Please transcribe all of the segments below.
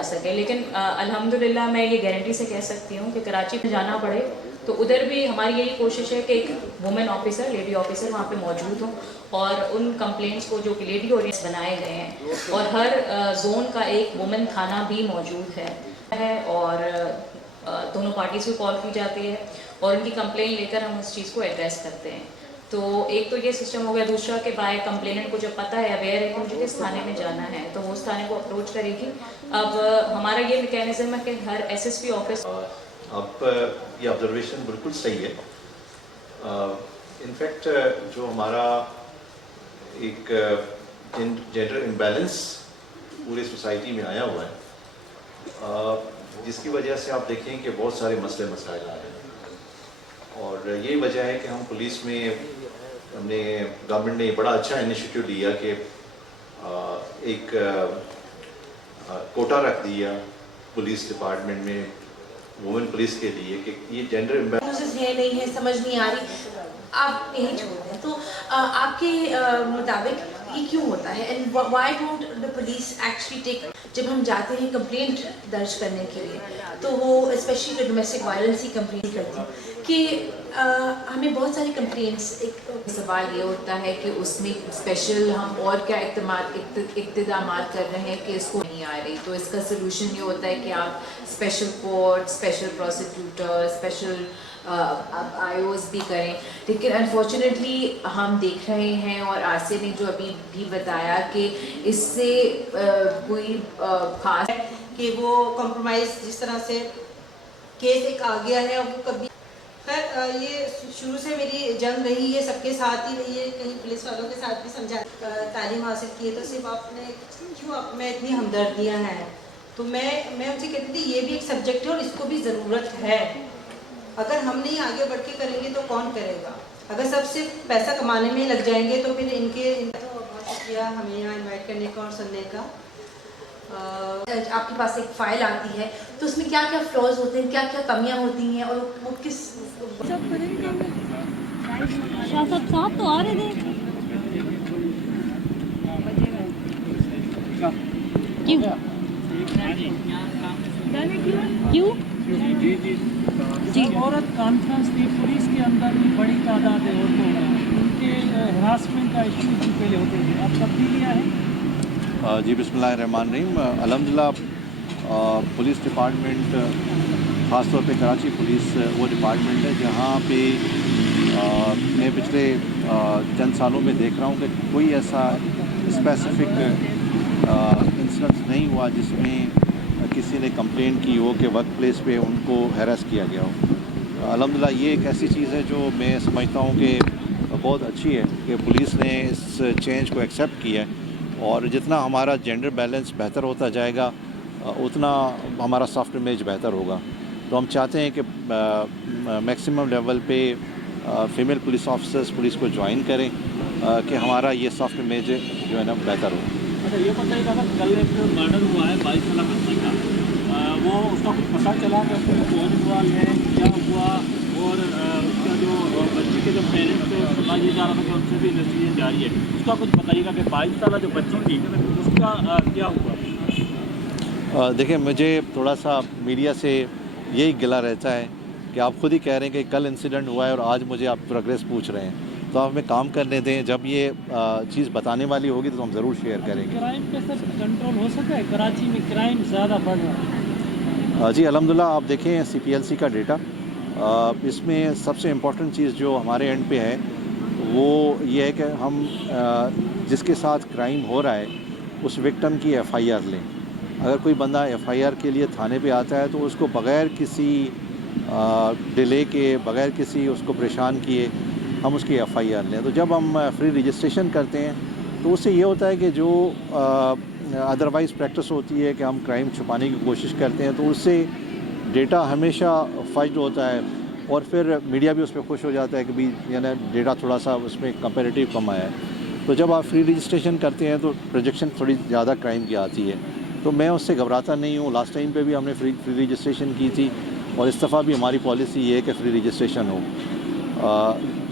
जा सके। लेकिन अल्हम्दुलिल्लाह मैं ये गारंटी से कह सकती हूँ कि कराची में जाना पड़े तो उधर भी हमारी यही कोशिश है कि एक वुमेन ऑफिसर, लेडी ऑफिसर वहाँ पे मौजूद हो और उन कंप्लेंट्स को जो कि लेडी ओरिएंटेड बनाए गए हैं, और हर जोन का एक वुमेन थाना भी मौजूद है और दोनों पार्टीज को कॉल की जाती है और उनकी कंप्लेंट लेकर हम उस चीज़ को एड्रेस करते हैं। तो एक तो ये सिस्टम हो गया। दूसरा कि बाय कंप्लेनेंट को जब पता है, अवेयर है कि मुझे किस थाने में जाना है, तो वो उस थाने को अप्रोच करेगी। अब हमारा ये मैकेनिज्म है कि हर एसएसपी ऑफिस अब ये ऑब्जर्वेशन बिल्कुल सही है। इनफैक्ट जो हमारा एक जेंडर इम्बैलेंस पूरी सोसाइटी में आया हुआ है, जिसकी वजह से आप देखें कि बहुत सारे मसले मसाइल आ रहे हैं और यही वजह है कि हम पुलिस में गवर्नमेंट ने बड़ा अच्छा इनिशिएटिव लिया कि एक कोटा रख दिया पुलिस डिपार्टमेंट में वुमेन पुलिस के लिए कि ये जेंडर इम्बैलेंस है नहीं है समझ नहीं आ रही, आप यही छोड़ दें। तो आपके मुताबिक ये क्यों होता है and why don't the police actually take, जब हम जाते हैं कंप्लेंट दर्ज करने के लिए तो वो स्पेशली डोमेस्टिक वायलेंस की कंप्लेंट करती हैं कि हमें बहुत सारी कंप्लेंट्स। एक सवाल ये होता है कि उसमें स्पेशल हम और क्या इक़्तिदामात कर रहे हैं कि इसको नहीं आ रही, तो इसका सोल्यूशन ये होता है कि आप special court, special prosecutor, special आप आईओज भी करें। लेकिन अनफॉर्चुनेटली हम देख रहे हैं और आसिया ने जो अभी भी बताया कि इससे कोई खास कि वो कॉम्प्रोमाइज़ जिस तरह से केस एक आ गया है और वो कभी खैर ये शुरू से मेरी जंग रही है, सबके साथ ही रही है, कहीं पुलिस वालों के साथ भी समझा तालीम हासिल की है तो सिर्फ आपने क्यों आप में इतनी हमदर्दियाँ हैं। तो मैं उनसे कहती थी ये भी एक सब्जेक्ट है और इसको भी ज़रूरत है। अगर हम नहीं आगे बढ़ के करेंगे तो कौन करेगा? अगर सब सिर्फ पैसा कमाने में लग जाएंगे तो फिर तो बहुत शुक्रिया हमें यहाँ इन्वाइट करने का और सुनने का। आपके पास एक फ़ाइल आती है तो उसमें क्या क्या फ्लॉज होते हैं, क्या क्या कमियां होती हैं और वो किस सब करेंगे। शाह साहब तो आ रहे थे, क्यों क्यों जी औरत कॉन्फ्रेंस थी पुलिस के अंदर भी बड़ी तादाद है औरतों में, उनके हरासमेंट का इशू जो पहले होते थे अब तब्दीलियाँ हैं। जी बिस्मिल्लाहिर्रहमानिर्रहीम। अल्हम्दुलिल्लाह पुलिस डिपार्टमेंट ख़ासतौर पे कराची पुलिस वो डिपार्टमेंट है जहाँ पे मैं पिछले चंद सालों में देख रहा हूँ कि कोई ऐसा स्पेसिफिक इंसिडेंट नहीं हुआ जिसमें किसी ने कंप्लेंट की हो कि वर्क प्लेस पे उनको हैरेस किया गया हो। अल्हम्दुलिल्लाह ये एक ऐसी चीज़ है जो मैं समझता हूँ कि बहुत अच्छी है कि पुलिस ने इस चेंज को एक्सेप्ट किया है और जितना हमारा जेंडर बैलेंस बेहतर होता जाएगा उतना हमारा सॉफ्ट इमेज बेहतर होगा। तो हम चाहते हैं कि मैक्सिमम लेवल पे फ़ीमेल पुलिस ऑफिसर्स पुलिस को ज्वाइन करें कि हमारा ये सॉफ्ट इमेज जो है ना बेहतर हो। अच्छा ये बताइएगा अगर कल एक मर्डर हुआ है 22 साल बच्ची का, वो उसका कुछ पता चला कि उसमें कौन हुआ है क्या हुआ और उसका जो बच्ची के जो पेरेंट्स थे उसका ये जा रहा था कि उनसे भी इन्वेस्टिगेशन जारी है, उसका कुछ बताइएगा कि 22 साल जो बच्ची थी उसका क्या हुआ? देखिए मुझे थोड़ा सा मीडिया से यही गिला रहता है कि आप खुद ही कह रहे हैं कि कल इंसिडेंट हुआ है और आज मुझे आप प्रोग्रेस पूछ रहे हैं, तो आप हमें काम करने दें। जब ये चीज़ बताने वाली होगी तो हम ज़रूर शेयर करेंगे। क्राइम पे सर कंट्रोल हो सका है? कराची में क्राइम ज़्यादा बढ़ रहा है। जी अल्हम्दुलिल्लाह आप देखें CPLC का डेटा, इसमें सबसे इम्पॉर्टेंट चीज़ जो हमारे एंड पे है वो ये है कि हम जिसके साथ क्राइम हो रहा है उस विक्टिम की FIR लें। अगर कोई बंदा FIR के लिए थाने पे आता है तो उसको बग़ैर किसी डिले के, बग़ैर किसी उसको परेशान किए हम उसकी FIR लें। तो जब हम फ्री रजिस्ट्रेशन करते हैं तो उससे ये होता है कि जो अदरवाइज़ प्रैक्टिस होती है कि हम क्राइम छुपाने की कोशिश करते हैं तो उससे डेटा हमेशा फज्ड होता है और फिर मीडिया भी उस पर खुश हो जाता है कि भी यानी डेटा थोड़ा सा उसमें कंपैरेटिव कम आया है। तो जब आप फ्री रजिस्ट्रेशन करते हैं तो प्रोजेक्शन थोड़ी ज़्यादा क्राइम की आती है, तो मैं उससे घबराता नहीं हूँ। लास्ट टाइम पे भी हमने फ्री रजिस्ट्रेशन की थी और इस दफ़ा भी हमारी पॉलिसी ये है कि फ्री रजिस्ट्रेशन हो।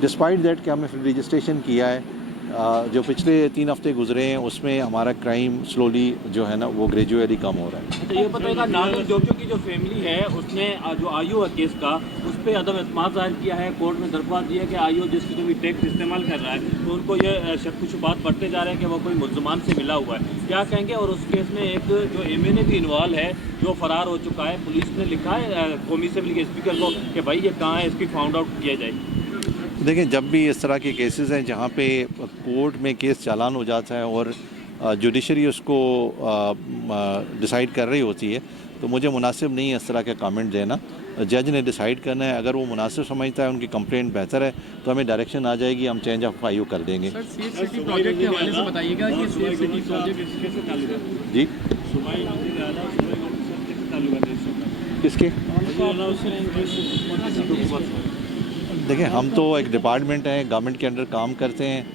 डिस्पाइट दैट कि हमने फ्री रजिस्ट्रेशन किया है जो पिछले 3 हफ्ते गुजरे हैं उसमें हमारा क्राइम स्लोली जो है ना वो ग्रेजुअली कम हो रहा है। अच्छा, ये बताइएगा, नाज़िम जोगियों की जो फैमिली है उसने जो आईओ है केस का, उस पर अदम एतमाद जाहिर किया है, कोर्ट में दरख्वास्त दी है कि आईओ जिस जो भी टैक्स इस्तेमाल कर रहा है तो उनको ये शक शुबात बढ़ते जा रहे हैं कि वो कोई मुल्ज़मान से मिला हुआ है, क्या कहेंगे? और उस केस में एक जो MNA भी इन्वॉल्व है जो फ़रार हो चुका है, पुलिस ने लिखा है कौमी असेंबली के स्पीकर को कि भाई ये कहाँ है, इसकी फाउंड आउट किया जाए। देखिए, जब भी इस तरह के केसेस हैं जहाँ पे कोर्ट में केस चालान हो जाता है और जुडिशरी उसको डिसाइड कर रही होती है, तो मुझे मुनासिब नहीं है इस तरह का कमेंट देना। जज ने डिसाइड करना है, अगर वो मुनासिब समझता है, उनकी कंप्लेंट बेहतर है तो हमें डायरेक्शन आ जाएगी, हम चेंज ऑफ आईओ कर देंगे। सर, सेफ सिटी प्रोजेक्ट के हवाले से बताइएगा कि सेफ सिटी प्रोजेक्ट कैसे ताल्लुक है? जी, किसके? देखिए, हम तो एक डिपार्टमेंट है, गवर्नमेंट के अंडर काम करते हैं।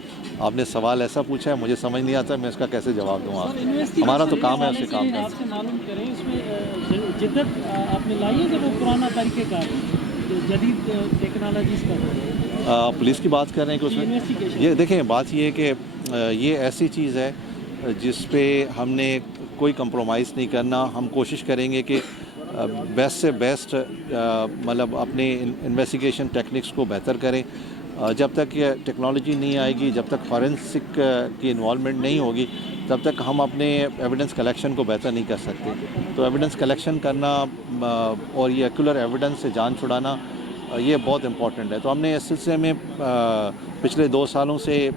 आपने सवाल ऐसा पूछा है, मुझे समझ नहीं आता, मैं इसका कैसे जवाब दूँ आप? हमारा तो काम है उससे काम करना। आपसे मालूम करें, इसमें जिद्दत आपने लाई है कि वो पुराना तरीक़ेकार जदीद टेक्नोलॉजीज़ का पुलिस की बात कर रहे हैं कि उसमें ये देखें, बात ये है कि ये ऐसी चीज़ है जिस पे हमने कोई कंप्रोमाइज़ नहीं करना। हम कोशिश करेंगे कि बेस्ट से बेस्ट मतलब अपने इन्वेस्टिगेशन टेक्निक्स को बेहतर करें। जब तक ये टेक्नोलॉजी नहीं आएगी, जब तक फॉरेंसिक की इन्वॉल्वमेंट नहीं होगी, तब तक हम अपने एविडेंस कलेक्शन को बेहतर नहीं कर सकते। तो एविडेंस कलेक्शन करना और ये एक्यूलर एविडेंस से जान छुड़ाना ये बहुत इम्पॉर्टेंट है। तो हमने इस सिलसिले में पिछले 2 सालों से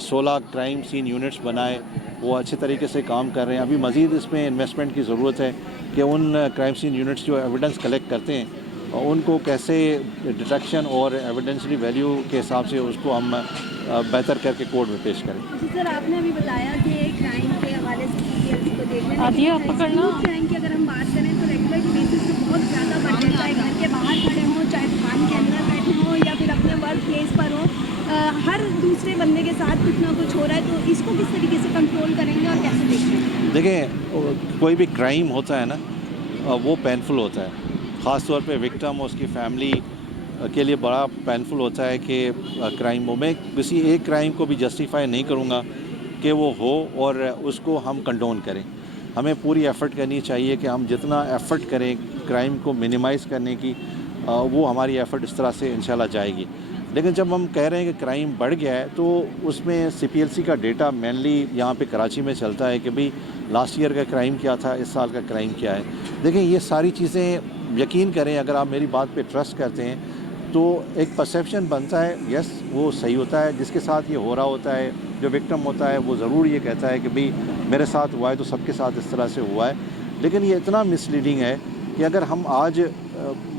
16 क्राइम सीन यूनिट्स बनाए, वो अच्छे तरीके से काम कर रहे हैं। अभी मज़ीद इसमें इन्वेस्टमेंट की ज़रूरत है कि उन क्राइम सीन यूनिट्स जो एविडेंस कलेक्ट करते हैं उनको कैसे डिटेक्शन और एविडेंशली वैल्यू के हिसाब से उसको हम बेहतर करके कोर्ट में पेश करें। सर, आपने अभी बताया कि क्राइम के हवाले से CPLC को देखना, क्राइम की अगर हम बात करें तो रेगुलर बेसिस पे बहुत ज़्यादा बढ़ जाता है। घर के बाहर खड़े हों, चाहे दुकान के अंदर बैठे हों या फिर अपने वर्क प्लेस पर हो, हर दूसरे बंदे के साथ कुछ ना कुछ हो रहा है। तो इसको किस तरीके से कंट्रोल करेंगे और कैसे देखेंगे? देखिए, कोई भी क्राइम होता है ना, वो पेनफुल होता है। ख़ास तौर पे विक्टिम और उसकी फैमिली के लिए बड़ा पेनफुल होता है कि क्राइम हो। मैं किसी एक क्राइम को भी जस्टिफाई नहीं करूँगा कि वो हो और उसको हम कंडोन करें। हमें पूरी एफ़र्ट करनी चाहिए कि हम जितना एफ़र्ट करें क्राइम को मिनिमाइज़ करने की, वो हमारी एफ़र्ट इस तरह से इंशाल्लाह जाएगी। लेकिन जब हम कह रहे हैं कि क्राइम बढ़ गया है, तो उसमें CPLC का डेटा मेनली यहाँ पे कराची में चलता है कि भाई लास्ट ईयर का क्राइम क्या था, इस साल का क्राइम क्या है। देखें, ये सारी चीज़ें यकीन करें, अगर आप मेरी बात पे ट्रस्ट करते हैं तो एक परसेप्शन बनता है, यस वो सही होता है। जिसके साथ ये हो रहा होता है, जो विक्टिम होता है, वो ज़रूर ये कहता है कि भाई मेरे साथ हुआ है तो सबके साथ इस तरह से हुआ है। लेकिन ये इतना मिसलीडिंग है कि अगर हम आज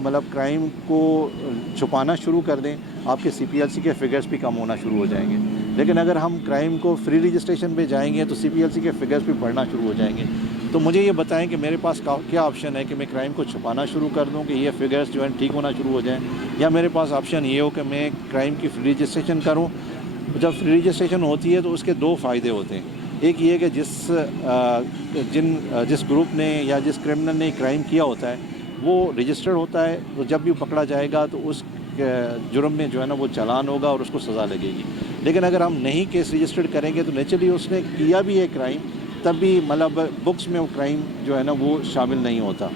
मतलब क्राइम को छुपाना शुरू कर दें, आपके CPLC के फिगर्स भी कम होना शुरू हो जाएंगे। लेकिन अगर हम क्राइम को फ्री रजिस्ट्रेशन पे जाएंगे तो CPLC के फिगर्स भी बढ़ना शुरू हो जाएंगे। तो मुझे ये बताएं कि मेरे पास क्या ऑप्शन है कि मैं क्राइम को छुपाना शुरू कर दूं कि ये फिगर्स जो हैं ठीक होना शुरू हो जाएं, या मेरे पास ऑप्शन ये हो कि मैं क्राइम की फ्री रजिस्ट्रेशन करूं। जब फ्री रजिस्ट्रेशन होती है तो उसके 2 फ़ायदे होते हैं। एक ये कि जिस ग्रुप ने या जिस क्रिमिनल ने क्राइम किया होता है वो रजिस्टर्ड होता है, तो जब भी पकड़ा जाएगा तो उस जुर्म में जो है ना वो चालान होगा और उसको सज़ा लगेगी। लेकिन अगर हम नहीं केस रजिस्टर्ड करेंगे तो नेचुरली उसने किया भी है क्राइम, तब भी मतलब बुक्स में वो क्राइम जो है ना वो शामिल नहीं होता।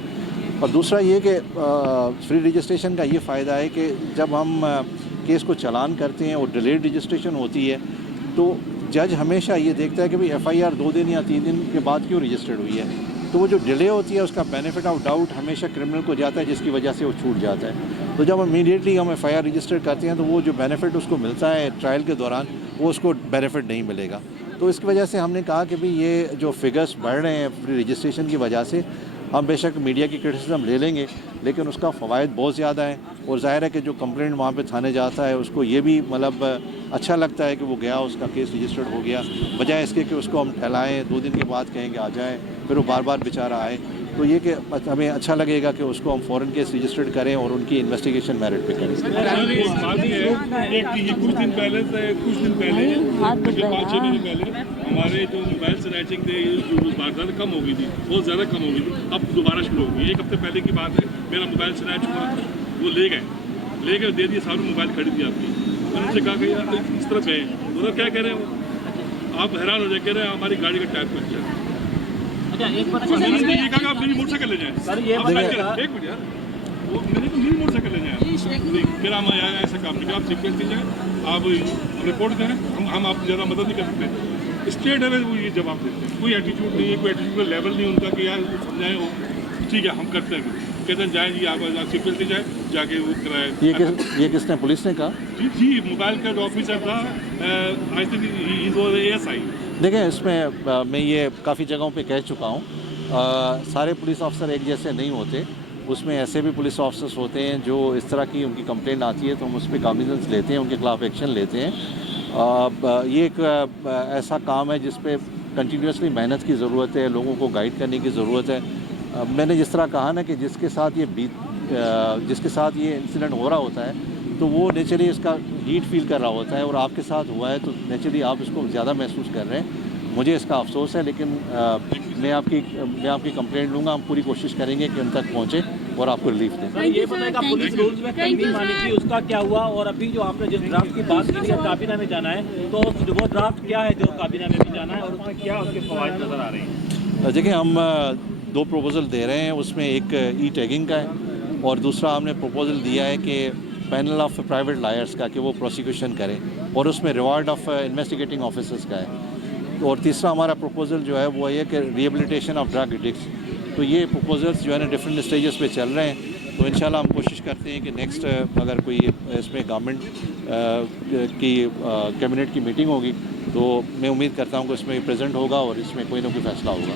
और दूसरा ये कि फ्री रजिस्ट्रेशन का ये फ़ायदा है कि जब हम केस को चालान करते हैं और डिलेड रजिस्ट्रेशन होती है तो जज हमेशा ये देखता है कि भाई FIR 2 दिन या 3 दिन के बाद क्यों रजिस्टर्ड हुई है। तो वो जो डिले होती है उसका बेनिफिट ऑफ डाउट हमेशा क्रिमिनल को जाता है, जिसकी वजह से वो छूट जाता है। तो जब इमीडिएटली हम FIR रजिस्टर करते हैं तो वो जो बेनिफिट उसको मिलता है ट्रायल के दौरान, वो उसको बेनिफिट नहीं मिलेगा। तो इसकी वजह से हमने कहा कि भाई ये जो फिगर्स बढ़ रहे हैं फ्री रजिस्ट्रेशन की वजह से, हम बेशक मीडिया की क्रिटिसिज्म ले लेंगे लेकिन उसका फ़वाइद बहुत ज़्यादा है। और ज़ाहिर है कि जो कंप्लेंट वहाँ पे थाने जाता है उसको ये भी मतलब अच्छा लगता है कि वो गया, उसका केस रजिस्टर्ड हो गया, बजाय इसके कि उसको हम टहलाएँ, 2 दिन के बाद कहेंगे आ जाए, फिर वो बार बार बेचारा आए। तो ये कि हमें अच्छा लगेगा कि उसको हम फ़ौरन केस रजिस्टर्ड करें और उनकी इन्वेस्टिगेशन मेरिट पे करें। कुछ दिन पहले 5-6 महीने पहले हमारे जो मोबाइल स्नैचिंग थे, जो वारदात कम हो गई थी, बहुत ज़्यादा कम हो गई थी, अब दोबारा शुरू हो गई। 1 हफ्ते पहले की बात है, मेरा मोबाइल स्नैच हुआ, वो ले गए दे दिए, सामने मोबाइल खरीद दिया आपकी। उनसे कहा कि यार इस तरफ गए, उधर क्या कह रहे हैं, आप हैरान हो जाए, कह रहे हैं हमारी गाड़ी का टायर पंचर है। अच्छा एक बात मैंने ये कहा आप मेरी मोटरसाइकिल ले जाएं। सर ये आप एक मिनट यार, वो मैंने तो मेरी मोटरसाइकिल ले जाएं। मेरा हम ऐसा काम नहीं, आप सीक्वेंस दीजिए, आप रिपोर्ट करें, हम आपकी ज़्यादा मदद नहीं कर सकते। स्टेट है वो ये जवाब देते हैं, कोई एटीट्यूड नहीं है, कोई एटीट्यूड का लेवल नहीं उनका कि यार समझाएं वो ठीक है हम करते हैं, कहते हैं जाएँ जी आप सीक्वेंस दी जाए, जाके वो कराए। ये किसने, पुलिस ने कहा? जी मोबाइल का जो ऑफिसर था, I think he was ASI। देखें, इसमें मैं ये काफ़ी जगहों पे कह चुका हूँ, सारे पुलिस अफसर एक जैसे नहीं होते। उसमें ऐसे भी पुलिस ऑफिसर्स होते हैं जो इस तरह की उनकी कंप्लेंट आती है तो हम उस पर कॉग्निजेंस लेते हैं, उनके खिलाफ एक्शन लेते हैं। ये एक ऐसा काम है जिस पे कंटिन्यूसली मेहनत की ज़रूरत है, लोगों को गाइड करने की ज़रूरत है। मैंने जिस तरह कहा ना कि जिसके साथ ये इंसिडेंट हो रहा होता है तो वो नेचुरली इसका हीट फील कर रहा होता है, और आपके साथ हुआ है तो नेचुरली आप इसको ज़्यादा महसूस कर रहे हैं। मुझे इसका अफसोस है, लेकिन मैं आपकी कंप्लेंट लूँगा। हम पूरी कोशिश करेंगे कि उन तक पहुँचे और आपको रिलीफ दें। सर ये बताएगा पुलिस रूल्स में कमी मानी थी, उसका क्या हुआ? और अभी जो आपने जिस ड्राफ्ट की बात की है काबीना में जाना है, तो वो ड्राफ्ट क्या है जो काबीना में भी जाना है और उसमें क्या उसके फवायद नज़र आ रहे हैं? देखिए, हम 2 प्रपोजल दे रहे हैं, उसमें एक ई-टैगिंग का है और दूसरा हमने प्रपोजल दिया है कि पैनल ऑफ प्राइवेट लायर्स का, कि वो प्रोसिक्यूशन करें, और उसमें रिवार्ड ऑफ इन्वेस्टिगेटिंग ऑफिसर्स का है। और तीसरा हमारा प्रपोजल जो है वो ये कि रिहेबिलिटेशन ऑफ ड्रग एडिक्ट्स। तो ये प्रपोजल्स जो है ना डिफरेंट स्टेजेस पे चल रहे हैं। तो इंशाल्लाह हम कोशिश करते हैं कि नेक्स्ट अगर कोई इसमें गवर्नमेंट की कैबिनेट की मीटिंग होगी तो मैं उम्मीद करता हूँ कि इसमें प्रेजेंट होगा और इसमें कोई ना कोई फैसला होगा।